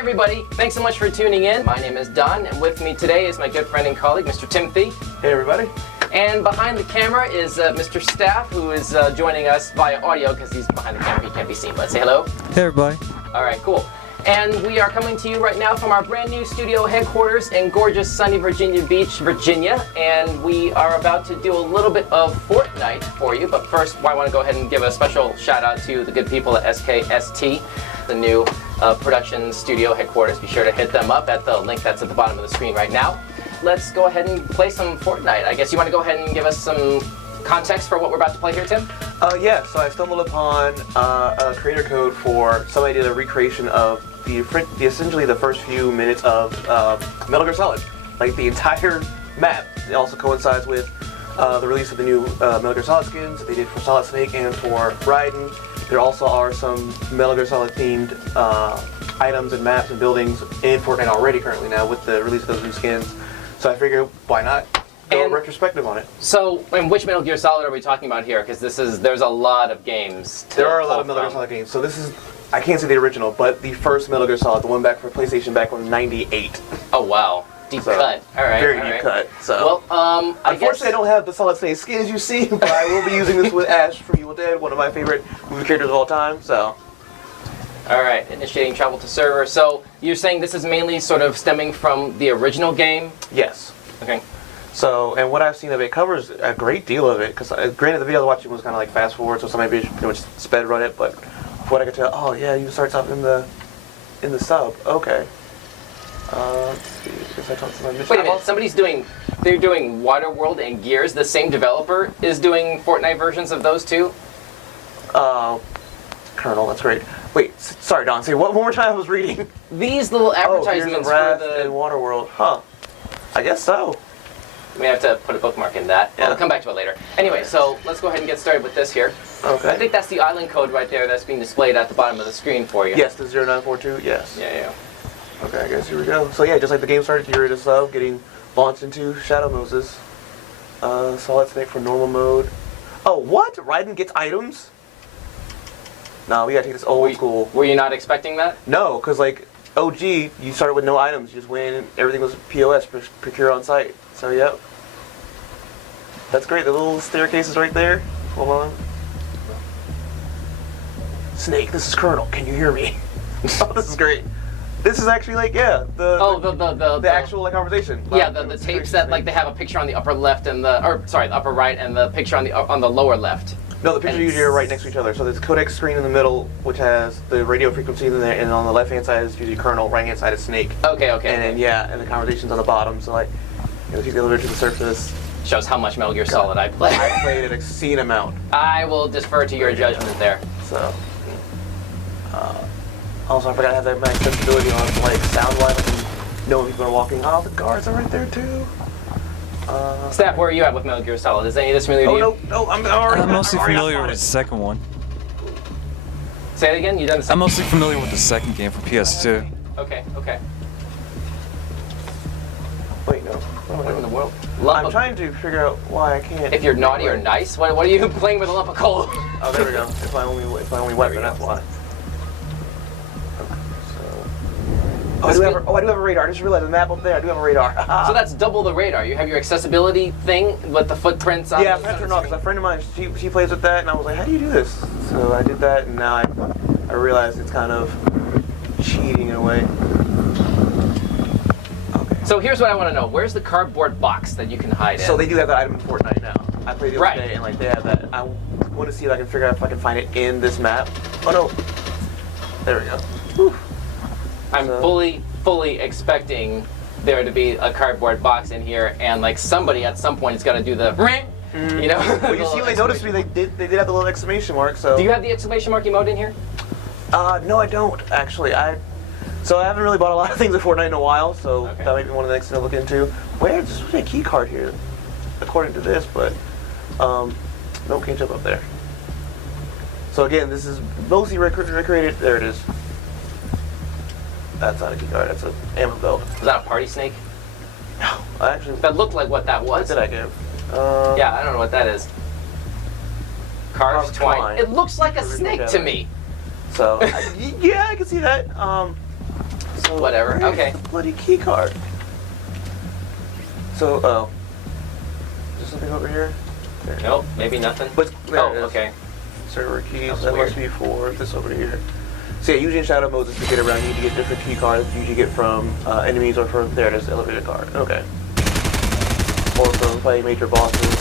everybody, thanks so much for tuning in. My name is Don, and with me today is my good friend and colleague, Mr. Timothy. Hey everybody. And behind the camera is Mr. Staff, who is joining us via audio because he's behind the camera, he can't be seen, but say hello. Hey everybody. All right, cool. And we are coming to you right now from our brand new studio headquarters in gorgeous sunny Virginia Beach, Virginia. And we are about to do a little bit of Fortnite for you. But first, I want to go ahead and give a special shout out to the good people at SKST, the new production studio headquarters. Be sure to hit them up at the link that's at the bottom of the screen right now. Let's go ahead and play some Fortnite. I guess you want to go ahead and give us some context for what we're about to play here, Tim? Yeah, so I stumbled upon a creator code for somebody did a recreation of essentially the first few minutes of Metal Gear Solid. Like the entire map. It also coincides with the release of the new Metal Gear Solid skins that they did for Solid Snake and for Raiden. There also are some Metal Gear Solid themed items and maps and buildings in Fortnite already currently now with the release of those new skins. So I figured, why not go retrospective on it? So, and which Metal Gear Solid are we talking about here? Because there's a lot of games. There are a lot of Metal Gear Solid games. So this is, I can't say the original, but the first Metal Gear Solid, the one back for PlayStation back in '98. Oh wow, deep cut. All right, very deep cut. So, well, unfortunately, I don't have the Solid Snake skins you see, but I will be using this with Ash from Evil Dead, one of my favorite movie characters of all time. So. All right, initiating travel to server. So you're saying this is mainly sort of stemming from the original game? Yes. Okay. So, and what I've seen of it covers a great deal of it, because granted the video I was watching was kind of like fast forward, so somebody pretty much sped run it, but from what I could tell, oh yeah, you start off in the sub. Okay. Let's see, I guess I talked to my mission. Wait a minute, they're doing Waterworld and Gears. The same developer is doing Fortnite versions of those too? Colonel, that's great. Wait, sorry Don, say one more time I was reading. These little advertisements for the... and Waterworld, huh. I guess so. We have to put a bookmark in that. Yeah. We'll come back to it later. Anyway, so let's go ahead and get started with this here. Okay. I think that's the island code right there that's being displayed at the bottom of the screen for you. Yes, the 0942, yes. Yeah. Okay, I guess here we go. So yeah, just like the game started, you're in a sub, getting launched into Shadow Moses. Solid Snake for normal mode. Oh, what? Raiden gets items? No, we gotta take this old school. Were you not expecting that? No, because like OG, you started with no items. You just went in, everything was POS, procure on site. So yep. That's great, the little staircases right there. Hold on. Snake, this is Colonel, can you hear me? Oh, this is great. This is actually like, yeah, the actual like conversation. Yeah, the tapes that like they have a picture on the upper left and the upper right and the picture on the lower left. No, the pictures usually are right next to each other. So there's a codec screen in the middle, which has the radio frequency in there, and on the left-hand side is usually Colonel, right-hand side is Snake. Okay. And then and the conversation's on the bottom. So like, take the elevator to the surface. Shows how much Metal Gear Solid I played. I played an obscene amount. I will defer to your judgment there. So, also I forgot to have that max sensibility on, so like sound-wise, I can know when people are walking. Oh, the guards are right there too. Staff, where are you at with Metal Gear Solid? Is any of this familiar to you? No, I'm already. I'm mostly familiar with the second one. Say it again. You done the second? I'm mostly familiar with the second game for PS2. Okay. Wait, no. What in the world? I'm trying to figure out why I can't. If you're naughty or nice, what are you playing with a lump of coal? Oh, there we go. If I only weapon, that's why. I do have a radar. I just realized the map up there. I do have a radar. So that's double the radar. You have your accessibility thing with the footprints on. Yeah, I turned off because a friend of mine, she plays with that, and I was like, how do you do this? So I did that, and now I realized it's kind of cheating in a way. Okay. So here's what I want to know. Where's the cardboard box that you can hide in? So they do have that item in Fortnite now. I played the other day, and like they have that. I want to see if I can figure out if I can find it in this map. Oh no. There we go. Whew. I'm fully expecting there to be a cardboard box in here, and like somebody at some point is gonna do the ring, you know. Well, you see, when they noticed me, they did have the little exclamation mark. So. Do you have the exclamation mark emote in here? No, I don't actually. So I haven't really bought a lot of things in Fortnite in a while, so that might be one of the next things to look into. There's a key card here, according to this, but no, can't jump up there. So again, this is mostly recreated. There it is. That's not a key card, that's an ammo belt. Is that a party snake? No, actually. That looked like what that was. What did I give? Yeah, I don't know what that is. Carved twine. It looks like a snake to me. So, yeah, I can see that. So whatever. Where's Okay. the bloody key card? So, oh. Is there something over here? There. Nope, maybe nothing. But there Oh, it is. okay. Server keys. That's That weird. must be for this over here. So yeah, usually in shadow modes, to get around, you need to get different key cards. You usually get from enemies or from there. It is the elevator card. Okay. Or from fighting major bosses.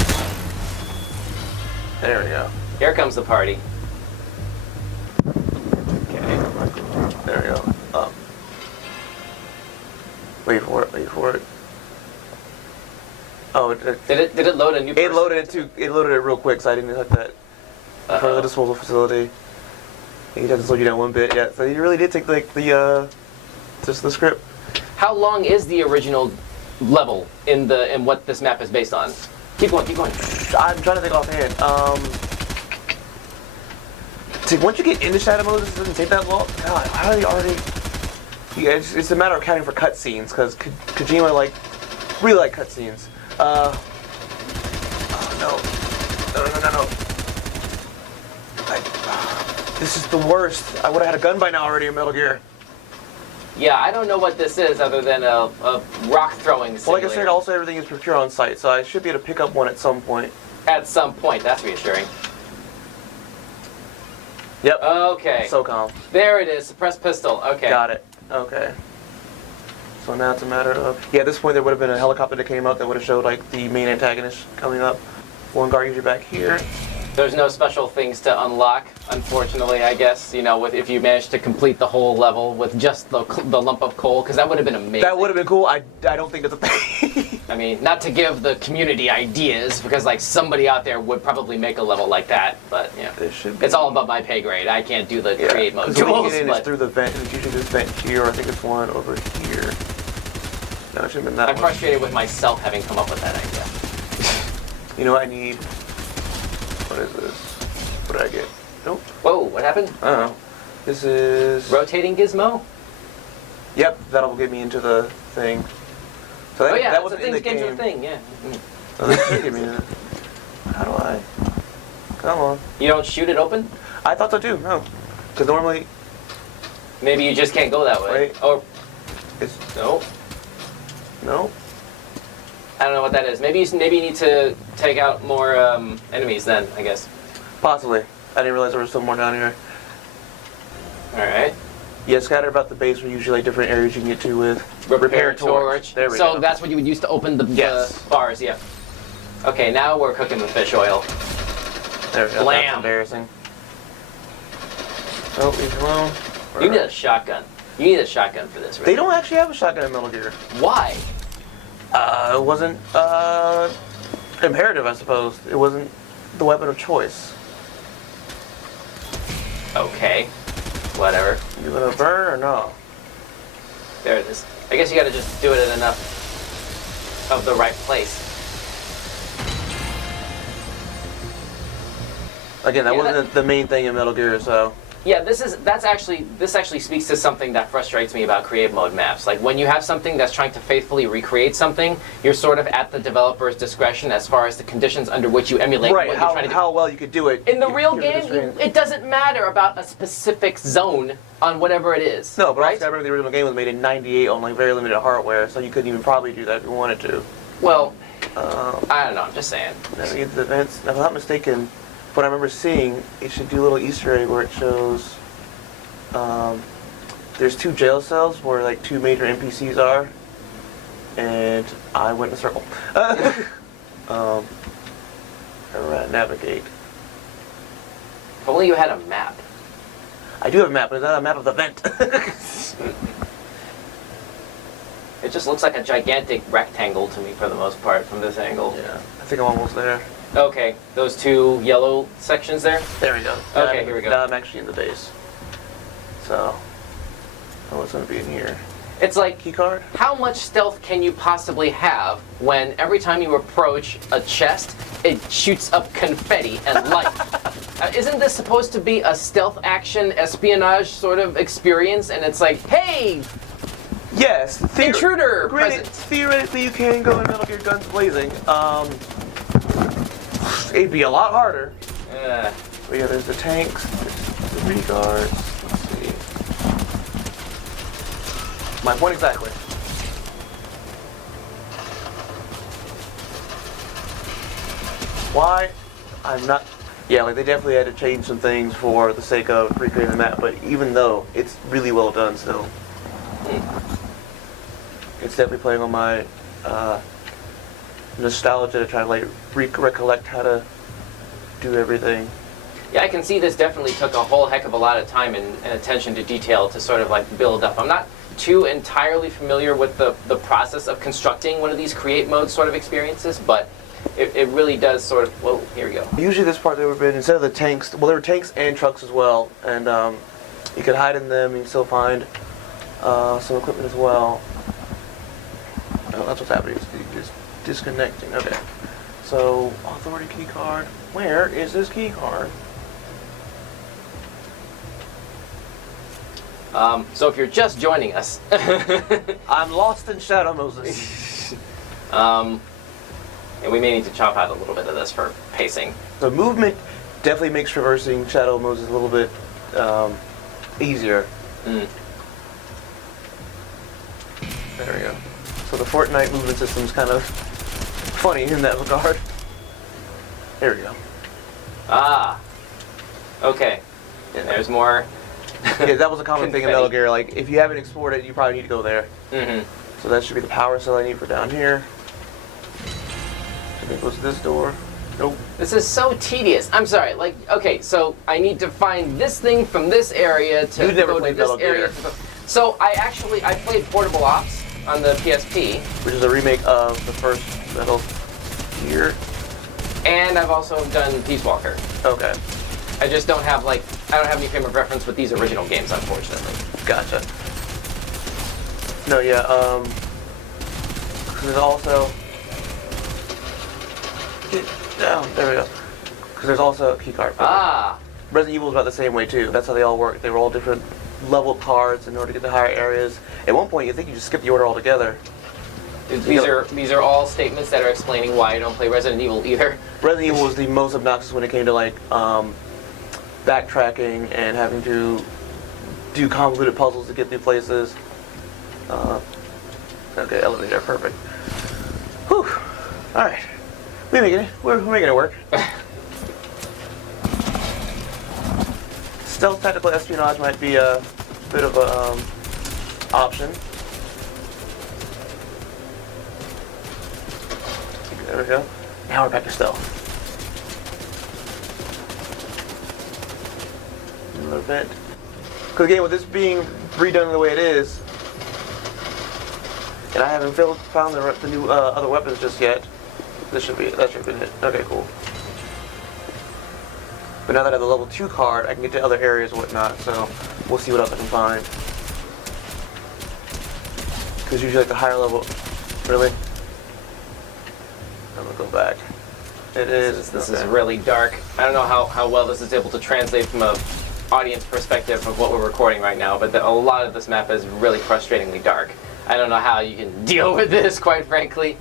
There we go. Here comes the party. Okay. There we go. Up. Wait for it. Wait for it. Oh, Did it load a new person? it loaded it too. It loaded it real quick, so I didn't hook that. In front of the disposal facility. He doesn't slow you down one bit. Yeah. So you really did take like just the script. How long is the original level in what this map is based on? Keep going, keep going. I'm trying to think offhand. See, once you get into shadow mode, this doesn't take that long. God, how do you already? Yeah, it's a matter of counting for cutscenes, because Kojima really like cutscenes. Oh no, no. This is the worst. I would have had a gun by now already in Metal Gear. Yeah, I don't know what this is other than a rock throwing simulator. Well, like I said, also everything is procured on site, so I should be able to pick up one at some point. At some point, that's reassuring. Yep. Okay. SOCOM. There it is, suppressed pistol. Okay. Got it. Okay. So now it's a matter of... Yeah, at this point there would have been a helicopter that came up that would have showed like the main antagonist coming up. One guard user back here. There's no special things to unlock, unfortunately, I guess, you know, if you managed to complete the whole level with just the lump of coal, because that would have been amazing. That would have been cool. I don't think it's a thing. I mean, not to give the community ideas, because like somebody out there would probably make a level like that, but yeah, it's all above my pay grade. I can't do the create mode Because when you tools, get in, it's but through the vent, and it's usually this vent here, or I think it's one over here. No, it should have been that I'm one. frustrated with myself having come up with that idea. You know what I need? What is this? What did I get? Nope. Whoa, what happened? I don't know. This is... Rotating gizmo? Yep, that'll get me into the thing. So that, Oh yeah, that that's the wasn't in thing, the get into game. the thing, yeah. Mm. Oh, that should get me in it. How do I? Come on. You don't shoot it open? I thought so too, no. Because normally, Maybe you just can't go that way. Wait. Or, it's... no. No? I don't know what that is. Maybe you need to take out more enemies then, I guess. Possibly. I didn't realize there was still more down here. Alright. Yeah, scattered about the base were usually different areas you can get to with Repair torch. There we so go. that's what you would use to open the Yes. bars, yeah. Okay, now we're cooking with fish oil. There we go. Blam. That's embarrassing. Oh, leave it alone. You need a shotgun. You need a shotgun for this, right? They don't actually have a shotgun in Metal Gear. Why? It wasn't imperative, I suppose. It wasn't the weapon of choice. Okay. Whatever. You gonna burn or no? There it is. I guess you gotta just do it in enough of the right place. Again, that Yeah, wasn't the main thing in Metal Gear, so. Yeah, this actually speaks to something that frustrates me about creative mode maps. Like when you have something that's trying to faithfully recreate something, you're sort of at the developer's discretion as far as the conditions under which you emulate what you're trying to do. How well you could do it. In the real give game, it a strength. it doesn't matter about a specific zone on whatever it is. No, but right? also I remember the original game was made in '98 on like very limited hardware, so you couldn't even probably do that if you wanted to. Well, I don't know. I'm just saying. Navigate the events. If I'm not mistaken, what I remember seeing, it should do a little Easter egg where it shows there's 2 jail cells where like 2 major NPCs are, and I went in a circle. Alright, navigate. If only you had a map. I do have a map, but it's not a map of the vent. It just looks like a gigantic rectangle to me for the most part from this angle. Yeah, I think I'm almost there. Okay, those 2 yellow sections there. There we go. Okay, here we go. Now I'm actually in the base. So, what's going to be in here? It's like, Key card? how much stealth can you possibly have when every time you approach a chest, it shoots up confetti and light? Isn't this supposed to be a stealth action espionage sort of experience? And it's like, hey, Yes. intruder Granted, present. theoretically you can go in Metal Gear guns blazing. It'd be a lot harder. But yeah, there's the tanks, there's the reguards. Let's see. My point exactly. Why? I'm not... Yeah, like they definitely had to change some things for the sake of recreating the map, but even though it's really well done still. It's definitely playing on my nostalgia to try to like recollect how to do everything. Yeah, I can see this definitely took a whole heck of a lot of time and attention to detail to sort of like build up. I'm not too entirely familiar with the process of constructing one of these create mode sort of experiences, but it really does sort of, whoa, here we go. Usually this part there would have been, instead of the tanks, well there were tanks and trucks as well, and you could hide in them and still find some equipment as well. Oh, that's what's happening, it's just disconnecting, okay. So, authority key card, where is this key card? So if you're just joining us, I'm lost in Shadow Moses. and we may need to chop out a little bit of this for pacing. The movement definitely makes traversing Shadow Moses a little bit easier. Mm. There we go. So the Fortnite movement system is kind of funny in that regard. There we go. Ah. Okay. Yeah. There's more. Yeah, that was a common thing in Confetti. Metal Gear. Like, if you haven't explored it, you probably need to go there. Mm-hmm. So that should be the power cell I need for down here. So it goes to this door. Nope. This is so tedious. I'm sorry. Like, okay, so I need to find this thing from this area to You've never go to played this Metal area. Gear. So I played Portable Ops on the PSP, Which is a remake of the first Metal Gear. and I've also done Peace Walker. Okay. I just don't have I don't have any frame of reference with these original games, unfortunately. Gotcha. No, yeah, there's also... Get down, there we go. Because there's also a key card. Ah. Resident Evil is about the same way too. That's how they all work. They were all different level cards in order to get to higher areas. At one point, you think you just skip the order altogether. These are all statements that are explaining why I don't play Resident Evil either. Resident Evil was the most obnoxious when it came to like backtracking and having to do convoluted puzzles to get new places. Okay, elevator, perfect. Whew. All right, we're making it. We're making it work. Stealth tactical espionage might be a bit of a option. There we go. Now we're back to stealth. A little bit. Because again, with this being redone the way it is, and I haven't found the new other weapons just yet, that should be it. Okay, cool. But now that I have the level 2 card, I can get to other areas and whatnot, so we'll see what else I can find. Because usually like the higher level... Really? I'm gonna go back. It is. This is really dark. I don't know how well this is able to translate from a audience perspective of what we're recording right now, but a lot of this map is really frustratingly dark. I don't know how you can deal with this, quite frankly.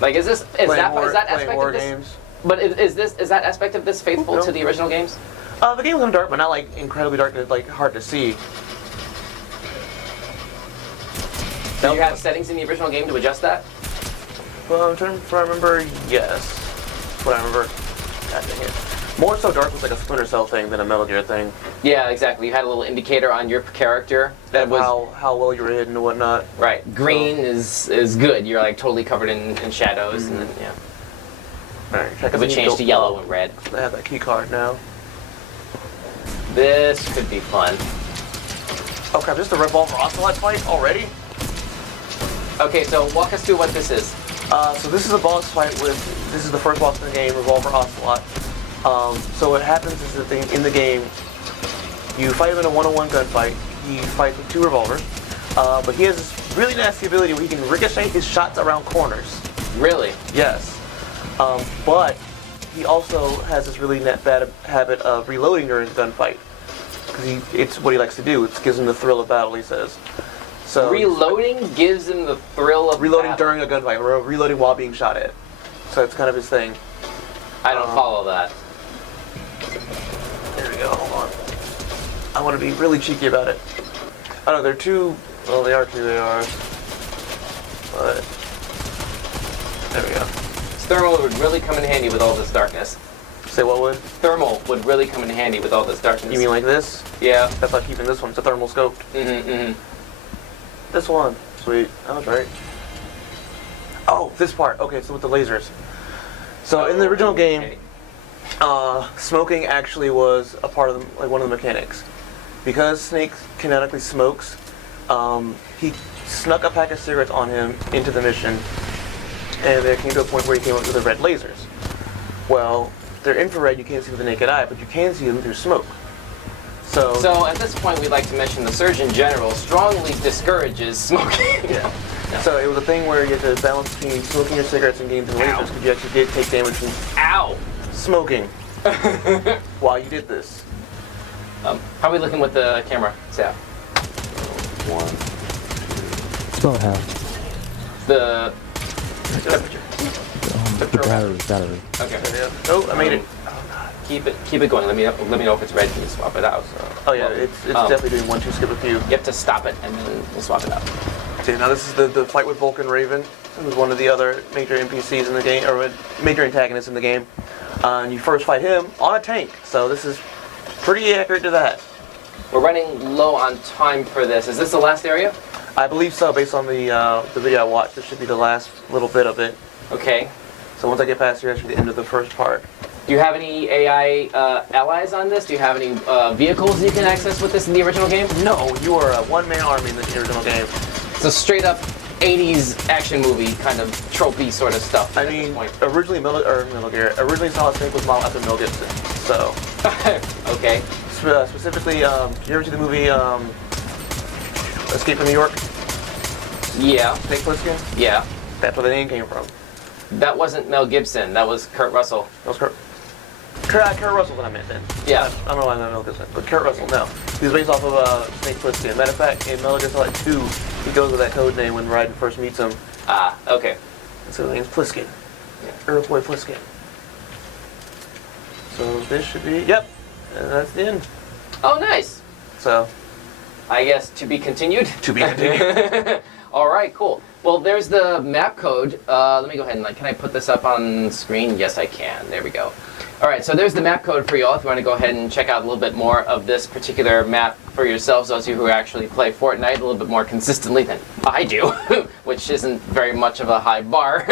Like, is that aspect of this? Games. But is that aspect of this faithful No. to the original games? The game was dark, but not like incredibly dark and like hard to see. Do you have settings in the original game to adjust that? Well, I'm trying to remember. Yes, that's what I remember. God dang it. More so, dark was like a Splinter Cell thing than a Metal Gear thing. Yeah, exactly. You had a little indicator on your character that was how well you were hidden and whatnot. right. Green is good. You're like totally covered in shadows, and then yeah. All right, check It would change to yellow and red. I have that key card now. This could be fun. Oh crap! Just a revolver ocelot fight already? Okay, so walk us through what this is. So this is a boss fight this is the first boss in the game, Revolver Ocelot. So what happens is that in the game, you fight him in a one-on-one gunfight. He fights with 2 revolvers, but he has this really nasty ability where he can ricochet his shots around corners. Really? Yes. But he also has this really bad habit of reloading during the gunfight. Because it's what he likes to do. It gives him the thrill of battle, he says. So Reloading gives him the thrill of reloading battle. during a gunfight, or reloading while being shot at. So it's kind of his thing. I don't follow that. There we go, hold on. I want to be really cheeky about it. I don't know, there are 2 Well, they are two, they are. But there we go. Thermal would really come in handy with all this darkness. Say what would? Thermal would really come in handy with all this darkness. You mean like this? Yeah. That's why keeping this one. It's a thermal scope. This one. Sweet. That was right. Oh, this part. Okay, so with the lasers. So in the original game, smoking actually was a part of the, like one of the mechanics. Because Snake kinetically smokes, he snuck a pack of cigarettes on him into the mission, and there came to a point where he came up with the red lasers. Well, they're infrared, you can't see with the naked eye, but you can see them through smoke. So at this point, we'd like to mention the Surgeon General strongly discourages smoking. Yeah. So it was a thing where you had to balance between smoking your cigarettes and getting to the lasers, because you actually did take damage from smoking while you did this. How are we looking with the camera, Saf? It's about half. The temperature. The battery. Okay. Oh, I made it. Keep it going. Let me know if it's ready. Can you swap it out? Oh yeah, it's definitely doing 1-2 skip a few. You have to stop it and then we'll swap it out. Okay, now this is the fight with Vulcan Raven, who's one of the other major NPCs in the game, or major antagonists in the game. And you first fight him on a tank, so this is pretty accurate to that. We're running low on time for this. Is this the last area? I believe so, based on the video I watched. This should be the last little bit of it. Okay. So once I get past here, that should be the end of the first part. Do you have any AI allies on this? Do you have any vehicles you can access with this in the original game? No, you are a one-man army in the original game. It's a straight up 80s action movie kind of tropey sort of stuff. I mean, originally originally Solid Snake was modeled after Mel Gibson. So okay. Specifically, you ever see the movie Escape from New York? Yeah. Snake Plissken? Yeah. That's where the name came from. That wasn't Mel Gibson. That was Kurt Russell. That was Kurt Russell what I meant then. Yeah. I don't know why I meant Mel Gibson, but Kurt Russell, no. He was based off of Snake Plissken. Matter of fact, in Metal Gear Solid 2, he goes with that code name when Raiden first meets him. Ah, okay. And so the name's Plissken. Yeah. Earthboy Plissken. So this should be, yep, and that's the end. Oh, nice. So, I guess to be continued? to be continued. All right, cool. Well, there's the map code. Let me go ahead and, can I put this up on screen? Yes, I can. There we go. All right, so there's the map code for y'all if you want to go ahead and check out a little bit more of this particular map for yourselves, those of you who actually play Fortnite a little bit more consistently than I do, which isn't very much of a high bar,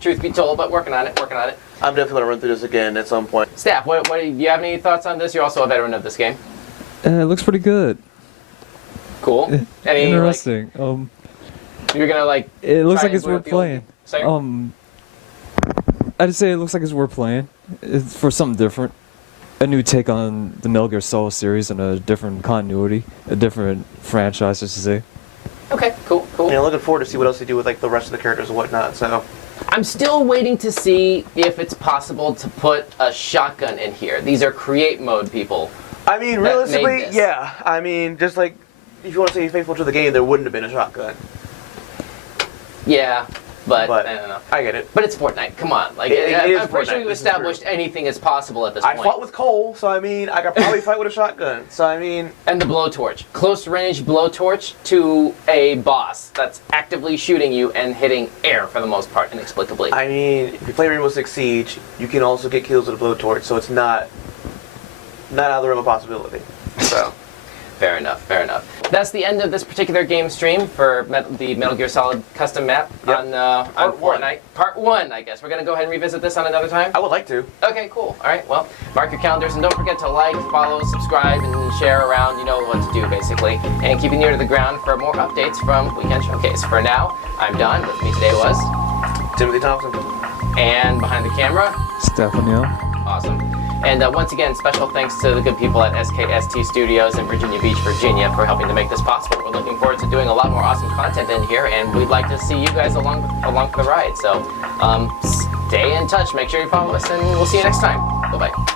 truth be told, but working on it. I'm definitely going to run through this again at some point. Staff, what do you have any thoughts on this? You're also a veteran of this game. It looks pretty good. Cool. Any, interesting. You're gonna It looks try like and it's boot worth up the old- playing. Sorry? I'd say it looks like it's worth playing. It's for something different. A new take on the Metal Gear Solid series and a different continuity, a different franchise, I should say. Okay, cool. Yeah, looking forward to see what else they do with the rest of the characters and whatnot. So, I'm still waiting to see if it's possible to put a shotgun in here. These are create mode people. I mean, that realistically, made this. yeah. I mean, just like if you want to say faithful to the game, there wouldn't have been a shotgun. Yeah, but But I don't know. I get it. But it's Fortnite. Come on, It is I'm pretty sure Fortnite. we've This is established anything is possible at this I point. fought with Cole, so I mean, I could probably fight with a shotgun. So I mean, And the blowtorch, close range blowtorch to a boss that's actively shooting you and hitting air for the most part inexplicably. I mean, if you play Rainbow Six Siege, you can also get kills with a blowtorch, so it's not out of the realm of possibility. So. Fair enough. That's the end of this particular game stream for the Metal Gear Solid custom map on Fortnite. Part 1, I guess. We're going to go ahead and revisit this on another time? I would like to. Okay, cool. All right, well, mark your calendars and don't forget to like, follow, subscribe, and share around. You know what to do, basically. And keep your ear to the ground for more updates from Weekend Showcase. For now, I'm Don. With me today was... Timothy Thompson. And behind the camera... Stephanie. Awesome. And once again, special thanks to the good people at SKST Studios in Virginia Beach, Virginia for helping to make this possible. We're looking forward to doing a lot more awesome content in here, and we'd like to see you guys along for the ride. So stay in touch, make sure you follow us, and we'll see you next time. Bye-bye.